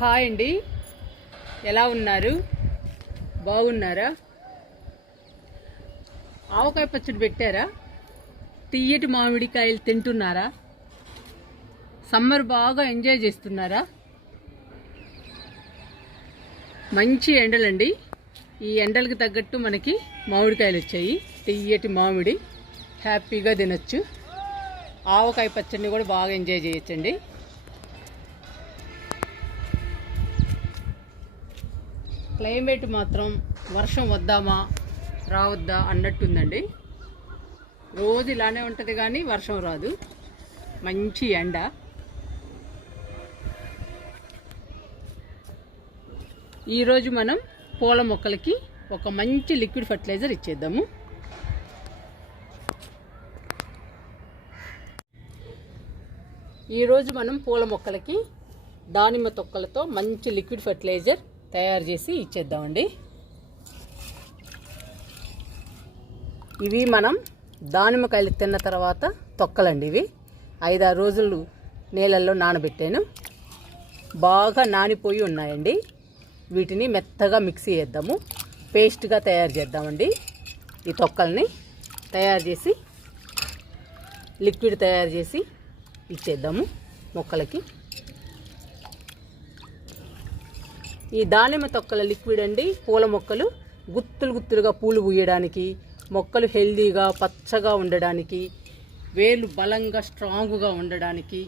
Hi అండి. ఎలా ఉన్నారు? బాగున్నారా? ఆవకాయ పచ్చడి పెట్టారా? తీయటి మామిడికాయలు తింటున్నారా? సమ్మర్ బాగా ఎంజాయ్ చేస్తున్నారా? మంచి ఎండలండి. ఈ ఎండలకు తగ్గట్టు మనకి మామిడికాయలు వచ్చాయి. తీయటి మామిడి హ్యాపీగా తినొచ్చు. ఆవకాయ పచ్చడిని కూడా బాగా ఎంజాయ్ చేయొచ్చండి. క్లైమేట్ మాత్రం వర్షం వద్దామా రావద్దా అన్నట్టుందండి. రోజు ఇలానే ఉంటుంది కానీ వర్షం రాదు. మంచి ఎండ. ఈరోజు మనం పూల మొక్కలకి ఒక మంచి లిక్విడ్ ఫర్టిలైజర్ ఇచ్చేద్దాము. ఈరోజు మనం పూల మొక్కలకి దానిమ్మ తొక్కలతో మంచి లిక్విడ్ ఫర్టిలైజర్ తయారు చేసి ఇచ్చేద్దామండి. ఇవి మనం దానిమ్మకాయలు తిన్న తర్వాత తొక్కలండి ఇవి. ఐదారు రోజులు నీళ్ళల్లో నానబెట్టాను. బాగా నానిపోయి ఉన్నాయండి. వీటిని మెత్తగా మిక్సీ చేద్దాము. పేస్ట్గా తయారు చేద్దామండి. ఈ తొక్కల్ని తయారు చేసి లిక్విడ్ తయారు చేసి ఇచ్చేద్దాము మొక్కలకి. ఈ దానిమ్మ తొక్కల లిక్విడ్ అండి. పూల మొక్కలు గుత్తులు గుత్తులుగా పూలు పూయడానికి మొక్కలు హెల్దీగా పచ్చగా ఉండడానికి వేలు బలంగా స్ట్రాంగ్గా ఉండడానికి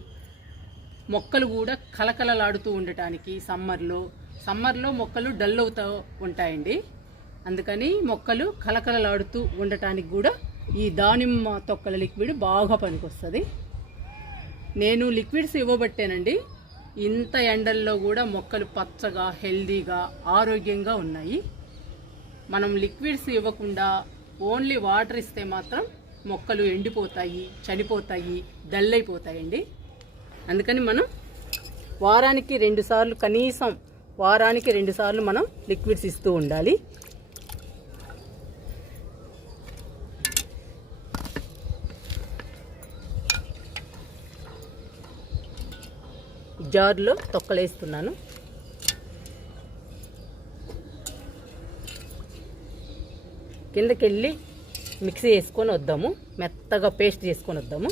మొక్కలు కూడా కలకలలాడుతూ ఉండటానికి సమ్మర్లో సమ్మర్లో మొక్కలు డల్ అవుతూ ఉంటాయండి. అందుకని మొక్కలు కలకలలాడుతూ ఉండటానికి కూడా ఈ దానిమ్మ తొక్కల లిక్విడ్ బాగా పనికొస్తుంది. నేను లిక్విడ్స్ ఇవ్వబట్టానండి. ఇంత ఎండల్లో కూడా మొక్కలు పచ్చగా హెల్దీగా ఆరోగ్యంగా ఉన్నాయి. మనం లిక్విడ్స్ ఇవ్వకుండా ఓన్లీ వాటర్ ఇస్తే మాత్రం మొక్కలు ఎండిపోతాయి చనిపోతాయి డల్ అయిపోతాయండి అందుకని మనం వారానికి రెండుసార్లు కనీసం వారానికి రెండుసార్లు మనం లిక్విడ్స్ ఇస్తూ ఉండాలి. జార్లో తొక్కలేస్తున్నాను. కిందకి వెళ్ళి మిక్సీ వేసుకొని వద్దాము. మెత్తగా పేస్ట్ చేసుకొని వద్దాము.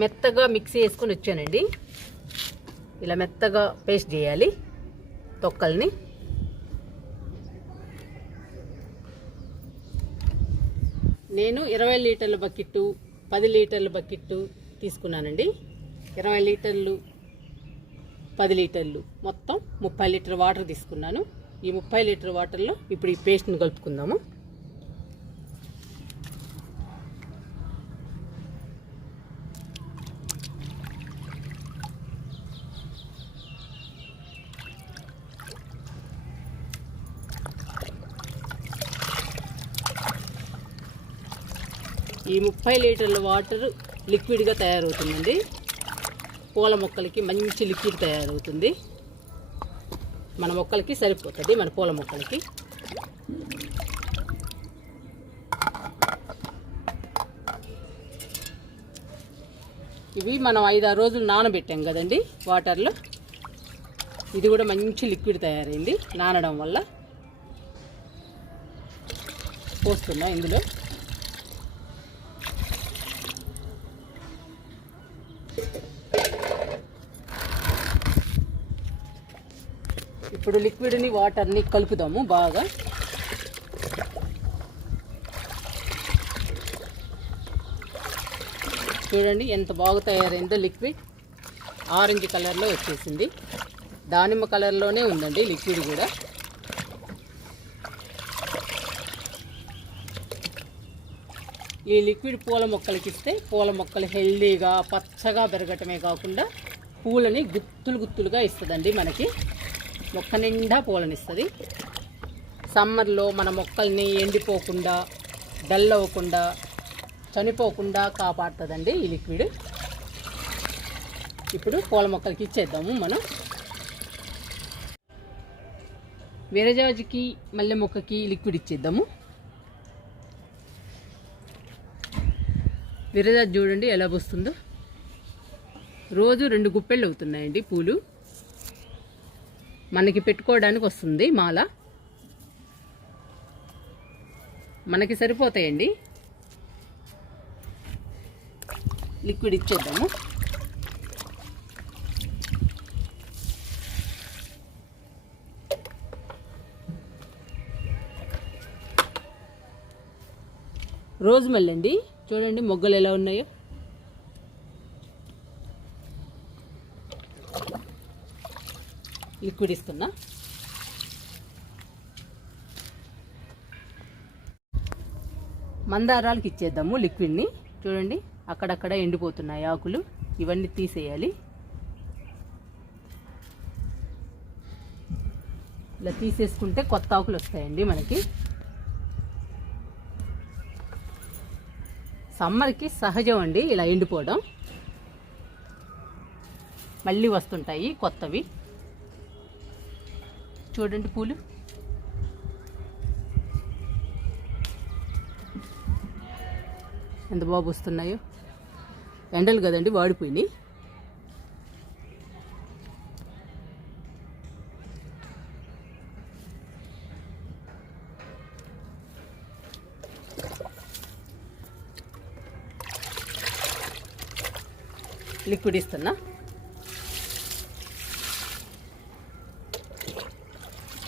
మెత్తగా మిక్సీ వేసుకొని వచ్చానండి. ఇలా మెత్తగా పేస్ట్ చేయాలి తొక్కల్ని. నేను ఇరవై లీటర్ల బకెట్టు పది లీటర్ల బకెట్టు తీసుకున్నానండి. ఇరవై లీటర్లు పది లీటర్లు మొత్తం ముప్పై లీటర్ వాటర్ తీసుకున్నాను. ఈ ముప్పై లీటర్ వాటర్లో ఇప్పుడు ఈ పేస్ట్ని కలుపుకుందాము. ఈ ముప్పై లీటర్ల వాటర్ లిక్విడ్గా తయారవుతుందండి. పూల మొక్కలకి మంచి లిక్విడ్ తయారవుతుంది. మన మొక్కలకి సరిపోతుంది మన పూల మొక్కలకి. ఇవి మనం ఐదారు రోజులు నానబెట్టాం కదండి వాటర్లో. ఇది కూడా మంచి లిక్విడ్ తయారైంది నానడం వల్ల. పోస్తున్నా ఇందులో? ఇప్పుడు లిక్విడ్ని వాటర్ని కలుపుదాము బాగా. చూడండి ఎంత బాగా తయారైందో లిక్విడ్ ఆరెంజ్ కలర్లో వచ్చేసింది. దానిమ్మ కలర్లోనే ఉందండి లిక్విడ్ కూడా. ఈ లిక్విడ్ పూల మొక్కలకి ఇస్తే పూల మొక్కలు హెల్దీగా పచ్చగా పెరగటమే కాకుండా పూలని గుత్తులు గుత్తులుగా ఇస్తుందండి మనకి. మొక్క నిండా పూలనిస్తుంది. సమ్మర్లో మన మొక్కల్ని ఎండిపోకుండా డల్ అవ్వకుండా చనిపోకుండా కాపాడుతుందండి ఈ లిక్విడ్. ఇప్పుడు పూల మొక్కలకి ఇచ్చేద్దాము మనం. విరజాజుకి మల్లె మొక్కకి లిక్విడ్ ఇచ్చేద్దాము. విరజాజు చూడండి ఎలా వస్తుందో రోజు రెండు గుప్పెళ్ళు అవుతున్నాయండి పూలు. మనకి పెట్టుకోవడానికి వస్తుంది మాల. మనకి సరిపోతాయండి. లిక్విడ్ ఇచ్చేద్దాము. రోజు మళ్ళీ అండి. చూడండి మొగ్గలు ఎలా ఉన్నాయో. లిక్విడ్ ఇస్తున్నా. మందారాలకి ఇచ్చేద్దాము లిక్విడ్ని. చూడండి అక్కడక్కడ ఎండిపోతున్నాయి ఆకులు. ఇవన్నీ తీసేయాలి. ఇలా తీసేసుకుంటే కొత్త ఆకులు వస్తాయండి మనకి. సమ్మర్కి సహజం అండి ఇలా ఎండిపోవడం. మళ్ళీ వస్తుంటాయి కొత్తవి. చూడండి పూలు. ఎంత బాగా వస్తున్నాయో ఎండలు కదండి వాడిపోయినాయి. లిక్విడ్ ఇస్తున్నా.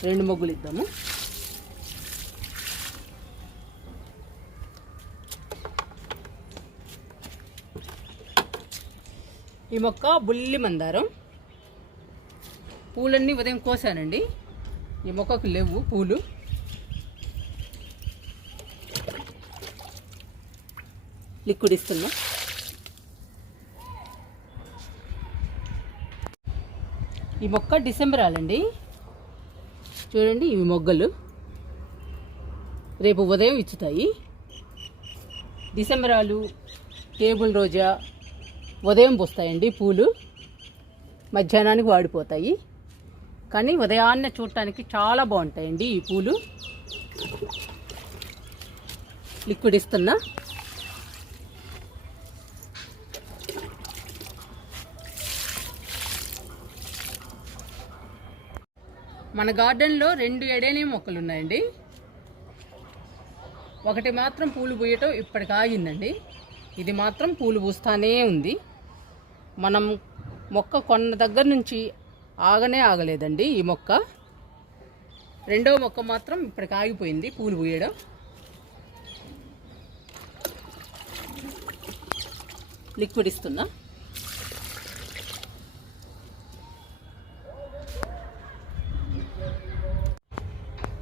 రెండు మొగ్గులు ఇద్దాము. ఈ మొక్క బుల్లి మందారం. పూలన్నీ ఉదయం కోసానండి. ఈ మొక్కకు లేవు పూలు. లిక్విడ్ ఇస్తున్నా. ఈ మొక్క డిసెంబర్ ఆలండి చూడండి ఇవి మొగ్గలు. రేపు ఉదయం ఇచ్చుతాయి. డిసెంబరాలు టేబుల్ రోజా ఉదయం పూస్తాయండి పూలు. మధ్యాహ్నానికి వాడిపోతాయి. కానీ ఉదయాన్నే చూడటానికి చాలా బాగుంటాయండి ఈ పూలు. లిక్విడ్ ఇస్తున్నా. మన గార్డెన్లో రెండు ఎడేనే మొక్కలు ఉన్నాయండి ఒకటి మాత్రం పూలు పూయటం ఇప్పటికి ఆగిందండి. ఇది మాత్రం పూలు పూస్తానే ఉంది. మనం మొక్క కొన్న దగ్గర నుంచి ఆగనే ఆగలేదండి ఈ మొక్క. రెండో మొక్క మాత్రం ఇప్పటికి ఆగిపోయింది పూలు పూయడం. లిక్విడ్ ఇస్తున్నా.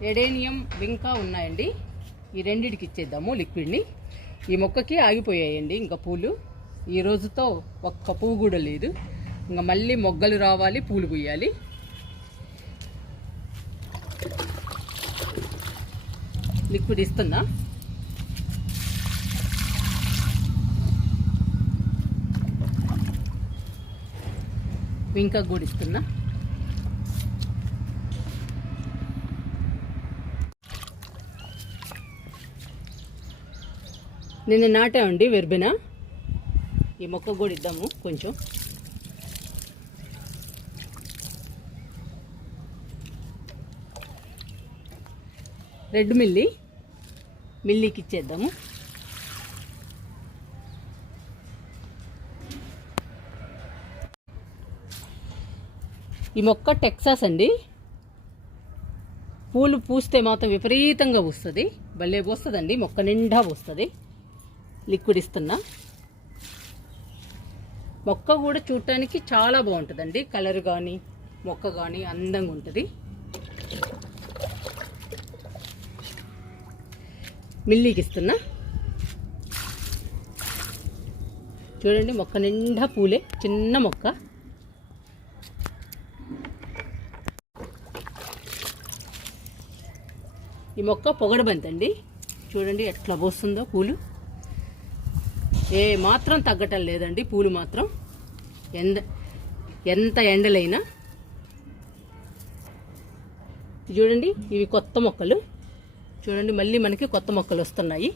ఎడేనియం వింకా ఉన్నాయండి. ఈ రెండిటికి ఇచ్చేద్దాము లిక్విడ్ని. ఈ మొక్కకి ఆగిపోయాయండి ఇంకా పూలు. ఈ రోజుతో ఒక్క పువ్వు కూడా లేదు. ఇంకా మళ్ళీ మొగ్గలు రావాలి పూలు పూయాలి. లిక్విడ్ ఇస్తున్నా. ఇంకా కూడా ఇస్తున్నా. నిన్న నాటామండి వెర్బెన. ఈ మొక్క కూడా ఇద్దాము కొంచెం. రెడ్ మిల్లి. మిల్లీకి ఇచ్చేద్దాము. ఈ మొక్క టెక్సాస్ అండి. పూలు పూస్తే మాత్రం విపరీతంగా పూస్తుంది. భలే పోస్తుందండి. మొక్క నిండా పూస్తుంది. లిక్విడ్ ఇస్తున్నా. మొక్క కూడా చూడటానికి చాలా బాగుంటుందండి. కలర్ కానీ మొక్క కానీ అందంగా ఉంటుంది. మిల్లీకి ఇస్తున్నా. చూడండి మొక్క నిండా పూలే చిన్న మొక్క. ఈ మొక్క పొగడబంతండి. చూడండి ఎట్లా పోస్తుందో పూలు. ఏ మాత్రం తగ్గటం లేదండి పూలు మాత్రం. ఎండ ఎంత ఎండలైనా. చూడండి ఇవి కొత్త మొక్కలు. చూడండి మళ్ళీ మనకి కొత్త మొక్కలు వస్తున్నాయి.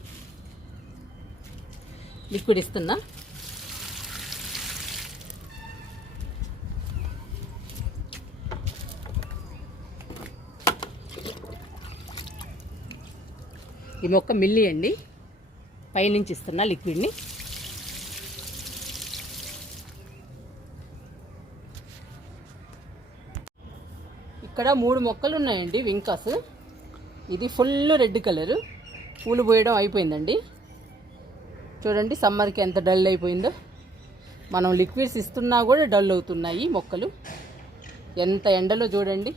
లిక్విడ్ ఇస్తున్నా. ఈ మొక్క మిల్లి అండి. పైనుంచి ఇస్తున్నా లిక్విడ్ని. ఇక్కడ మూడు మొక్కలు ఉన్నాయండి వింకాస్. ఇది ఫుల్ రెడ్ కలర్. పూలు పోయడం అయిపోయిందండి. చూడండి సమ్మర్కి ఎంత డల్ అయిపోయిందో. మనం లిక్విడ్స్ ఇస్తున్నా కూడా డల్ అవుతున్నాయి మొక్కలు. ఎంత ఎండలో చూడండి.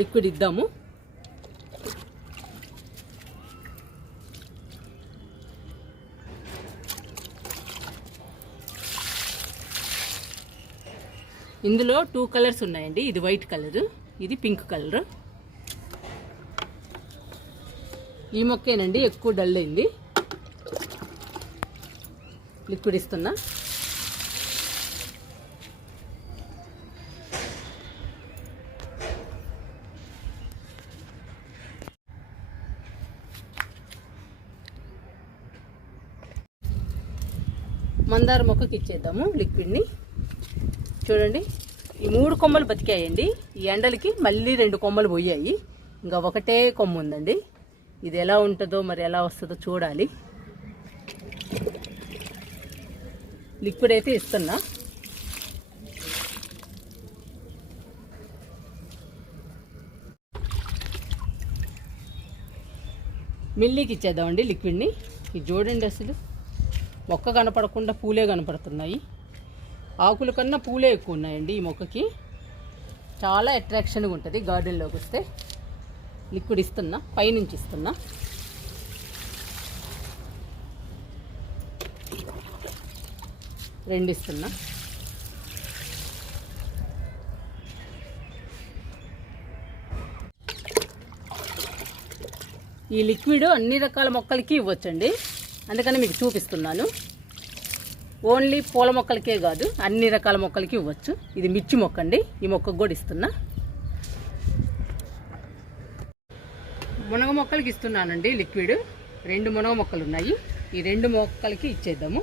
లిక్విడ్ ఇద్దాము. ఇందులో టూ కలర్స్ ఉన్నాయండి. ఇది వైట్ కలర్ ఇది పింక్ కలర్. ఈ మొక్కేనండి ఎక్కువ డల్ అయింది. లిక్విడ్ ఇస్తున్నా. మందార మొక్కకి ఇచ్చేద్దాము లిక్విడ్ని. చూడండి. ఈ మూడు కొమ్మలు బతికాయండి. ఈ ఎండలకి మళ్ళీ రెండు కొమ్మలు పోయాయి. ఇంకా ఒకటే కొమ్మ ఉందండి. ఇది ఎలా ఉంటుందో మరి ఎలా వస్తుందో చూడాలి. లిక్విడ్ అయితే ఇస్తున్నా. మిల్లీకి ఇచ్చేద్దామండి లిక్విడ్ని. ఇది చూడండి అసలు. మొక్క కనపడకుండా పూలే కనపడుతున్నాయి. ఆకుల కన్నా పూలే ఎక్కువ ఉన్నాయండి ఈ మొక్కకి. చాలా అట్రాక్షన్గా ఉంటుంది గార్డెన్లోకి వస్తే. లిక్విడ్ ఇస్తున్నా పైనుంచి ఇస్తున్నా. రెండు ఇస్తున్నా. ఈ లిక్విడ్ అన్ని రకాల మొక్కలకి ఇవ్వచ్చండి. అందుకని మీకు చూపిస్తున్నాను. ఓన్లీ పూల మొక్కలకే కాదు అన్ని రకాల మొక్కలకి ఇవ్వచ్చు. ఇది మిర్చి మొక్క అండి ఈ మొక్కకు కూడా ఇస్తున్నా. మునగ మొక్కలకి ఇస్తున్నానండి లిక్విడ్. రెండు మునగ మొక్కలు ఉన్నాయి. ఈ రెండు మొక్కలకి ఇచ్చేద్దాము.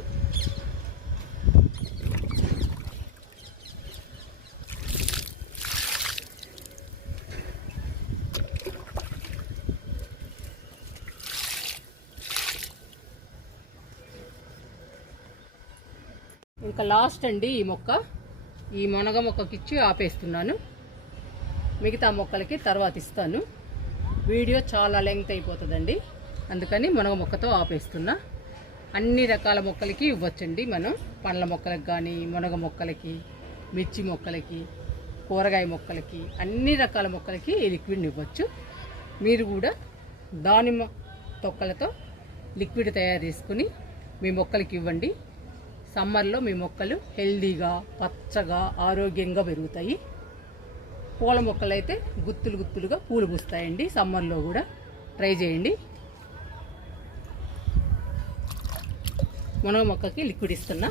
లాస్ట్ అండి ఈ మొక్క. ఈ మునగ మొక్కకి ఇచ్చి ఆపేస్తున్నాను. మిగతా మొక్కలకి తర్వాత ఇస్తాను. వీడియో చాలా లెంగ్త్ అయిపోతుందండి. అందుకని మునగ మొక్కతో ఆపేస్తున్నా. అన్ని రకాల మొక్కలకి ఇవ్వచ్చండి మనం. పండ్ల మొక్కలకు కానీ మునగ మొక్కలకి మిర్చి మొక్కలకి కూరగాయ మొక్కలకి అన్ని రకాల మొక్కలకి ఈ లిక్విడ్ని ఇవ్వచ్చు. మీరు కూడా దానిమ్మ తొక్కలతో లిక్విడ్ తయారు చేసుకుని మీ మొక్కలకి ఇవ్వండి. సమ్మర్లో మీ మొక్కలు హెల్దీగా పచ్చగా ఆరోగ్యంగా పెరుగుతాయి. పూల మొక్కలు అయితే గుత్తులు గుత్తులుగా పూలు పూస్తాయండి. సమ్మర్లో కూడా ట్రై చేయండి. మునగ మొక్కకి లిక్విడ్ ఇస్తున్నా.